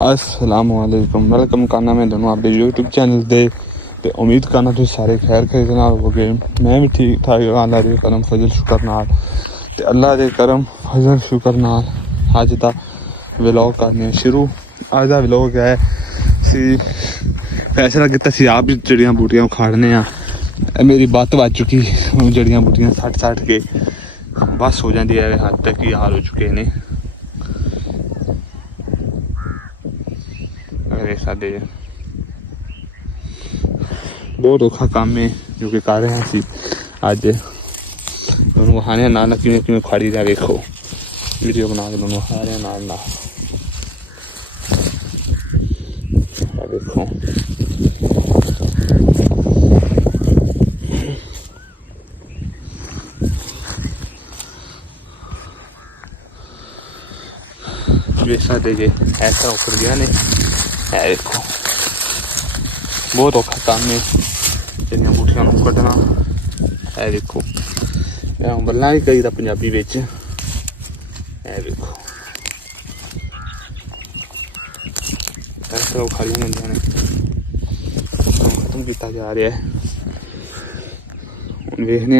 असलामुअलैकुम, welcome करना मैं दोनों आपके यूट्यूब चैनल दे ते उम्मीद करना तुम सारे खैर खरीद नाल होगे। मैं भी ठीक ठाक अल्लाह दे करम फजल शुक्र नाल ते अल्लाह दे करम फजल शुक्र नाल अज दा व्लॉग करने शुरू। अज दा व्लॉग है सी फैसला किया सी आप जड़ियां बूटियां उखाड़ने आ। मेरी बत्त बज चुकी, जड़ियां बूटियां सट के बस हो जाती है, हद तक ही हाल हो चुके ने। साडे बहुत औखा काम है जो कि कर रहे हैं असी अज। दोनों वहाने नाल किवें किवें खाड़ी रहा वेखो, वीडियो बना के दोनों खा रहे नाल नाल देखो। साडे जे ऐसा उखड़ गया ने, देखो बहुत औखा काम है जिन्हें बूटियां कड्ढना। है देखो बल्ला ही कही पंजाबी बिच, देखो ऐसा उखाड़ी जांदियां ने, खत्म किया जा रहा है। हुण वेखने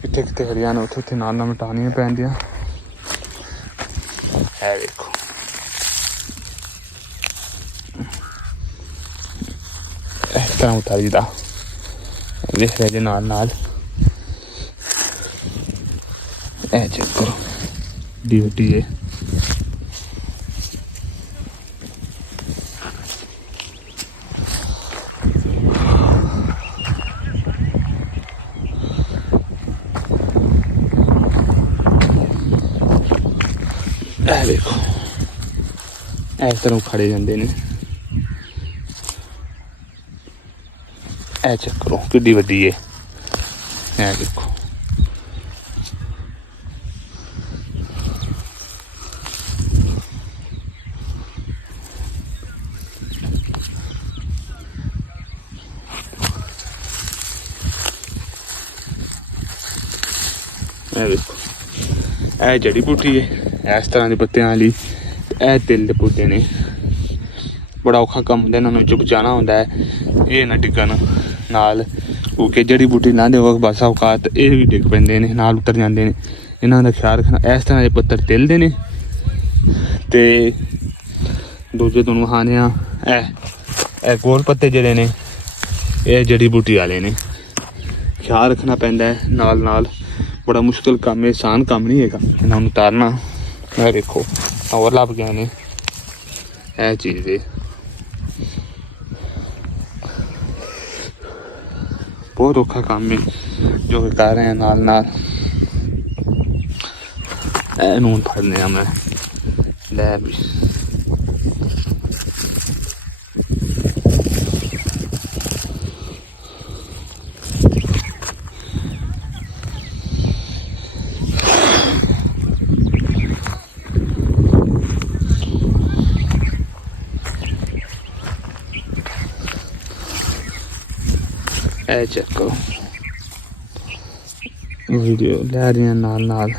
कित्थे कित्थे खड़ियां ने, उत्थे उत्थे नाल मिटानियां पैंदियां। है देखो इस तरह उतारी दा देख रहे जे नाल नाल चेक करो ड्यूटी है। देखो इस तरह खड़े जाते हैं। चेक करो कि वड्डी है, देखो देखो यह जड़ी बूटी है इस तरह के पत्तियां वाली। यह तिल के पौधे ने, बड़ा औखा काम होंगे इन्होंने बचाना होंगे, ये ना डिगन नाल क्योंकि जड़ी बूटी लाँदे वक्त बस औकात ये भी डिग पेंदे ने, नाल उतर जाते हैं। इन्हों का ख्याल रखना। इस तरह के पत्तर तिल दे ने ते दूजे दोनों खाने ए गोल पत्ते जेडे ने यह जड़ी बूटी वाले ने। ख्याल रखना पैंदा है नाल नाल, बड़ा मुश्किल काम है, आसान काम नहीं है इन्होंने उतारना। मैं देखो और लभ गए ने, यह चीज़ है बहुत औखा काम है जो कि कर रहे हैं नाल नाल। नून फड़ने मैं लै भी चेक करो वीडियो लै रही नाल नाल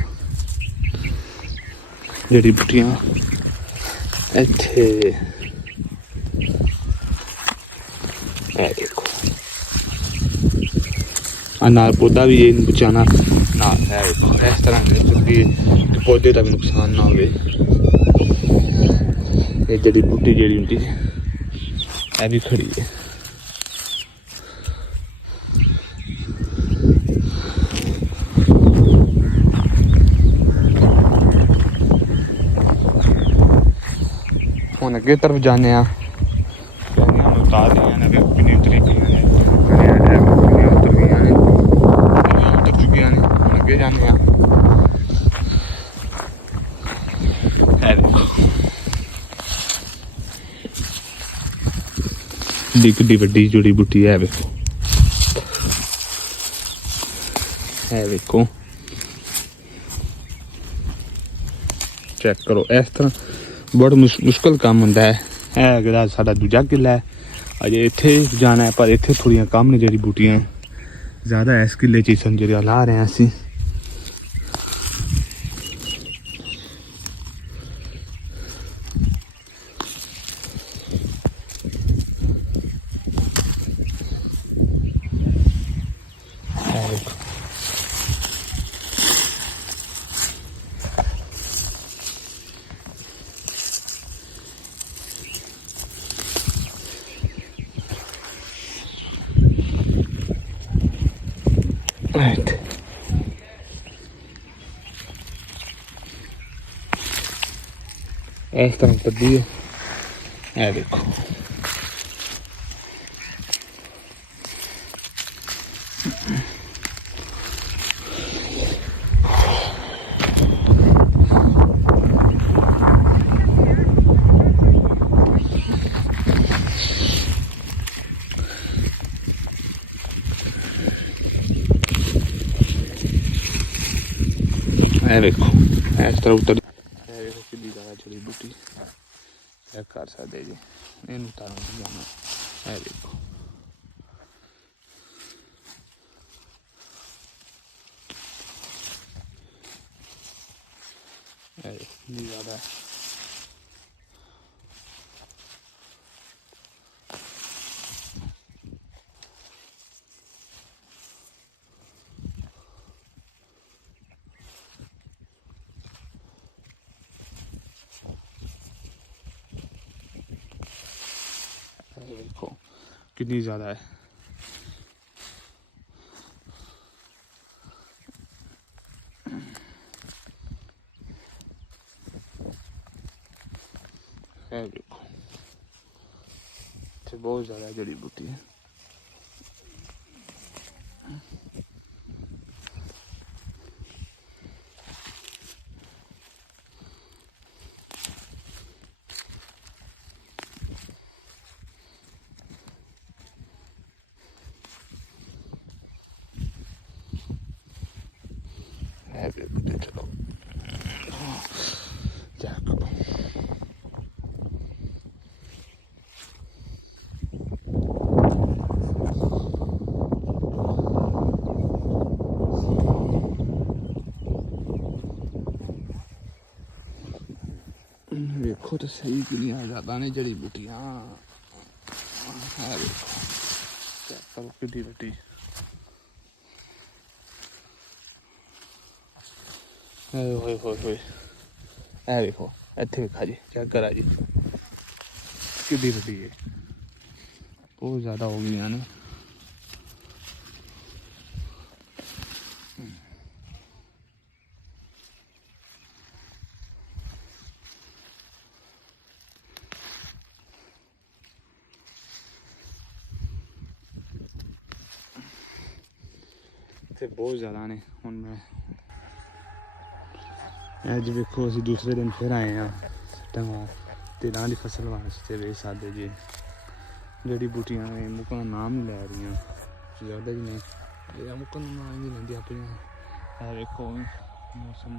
जड़ी बूटियां इत्थे। देखो नाल पौधा भी ये बचाना नाल है। इस तरह के पौधे का भी नुकसान ना हो। ये जड़ी बूटी जी होंगी यह भी खड़ी है। हम अगे तरफ जाने उतार दी किन्नी उतरी उतर चुकी ने, अगे जाने किड्डी वड्डी जड़ी बूटी है। देखो देखो चेक करो इस तरह बड़ा मुश्किल काम होंदा है। अगर साडा दूजा किला है अजे इत्थे जाना है, पर इत्थे थोड़ियां कम ने जड़ी बूटियां, ज़्यादा इस किले च समझ ला रहे हैं असी। इस तरह पद्दी है, ये देखो। ये देखो इस तरह उतर, ये देखो कि ज़्यादा जड़ी बूटी चेक कर सकते जी, इन उतारों जाना। ये देखो ये ज़्यादा है। देखो कितनी ज़्यादा है। देखो बहुत ज़्यादा जड़ी बूटी है। चलो क्या करो, देखो तो सही कि आ जाता नहीं जड़ी बूटियाँ। देखो क्या करो कितनी बड़ी, होए होए होए, ए देखो इतने देखा जी, चेक करा जी कितनी बड़ी है, बहुत ज़्यादा हो गई ना। बहुत ज़्यादा ने हुण मैं अज वेखो असीं दूसरे दिन फिर आए हैं टमार तिलां की फसल वास्ते वे सादे जी जड़ी बूटियां ने मुक्कन का नाम नहीं लै रही ज़्यादा जी ने मुक्कन का नाम नहीं लैंदी अपनी। वेखो मौसम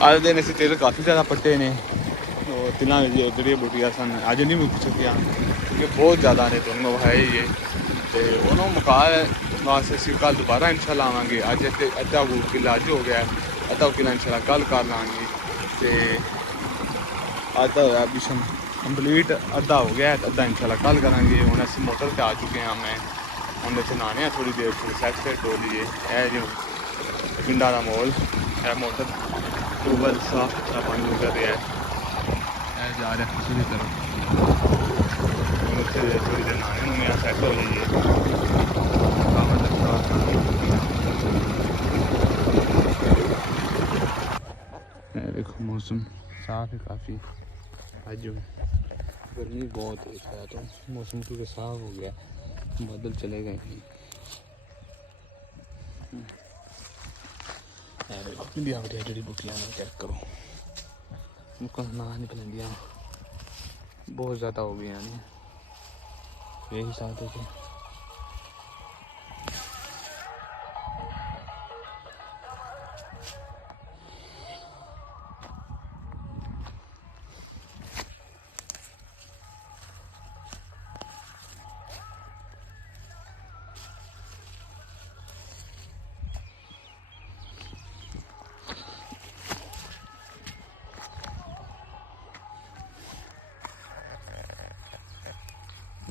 अज दिन असीं तिल काफ़ी ज़्यादा पट्टे ने, तिलां जड़ियां बूटियां सन अज नहीं मुक्क सकियां क्योंकि बहुत ज़्यादा ने दोनों है ही तो उन्होंने मुका वास्ते असीं कल दोबारा इंशाल्लाह आवांगे। अज अद्धा किला अज हो गया, अद्धा किला इंशाल्लाह कल कर लांगे तो अद्धा होया मिशन कंप्लीट, अद्धा हो गया अद्धा इंशाल्लाह कल करांगे। हुण असीं मोटर पर आ चुके हैं, मैं हुण इत्थे नहाने थोड़ी देर सैट सैट हो लीजिए। जो पिंडा का माहौल है, मोटर ट्यूबवैल साफ सुथरा पानी कर रहा है, जा रहा फसल की तरफ। थोड़ी देर नहाने में सैट हो जाइए। देखो मौसम साफ है काफ़ी, आज गर्मी बहुत है तो मौसम क्योंकि साफ हो गया, बादल चले गए हैं। बढ़िया बढ़िया जड़ी बूटियां चेक करो, मुक्कन ना नहीं पलैंदियां, बहुत ज़्यादा हो गई नहीं यही साथ है कि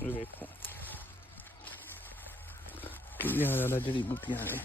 देखो कितनी ज़्यादा जड़ी बूटियां हैं।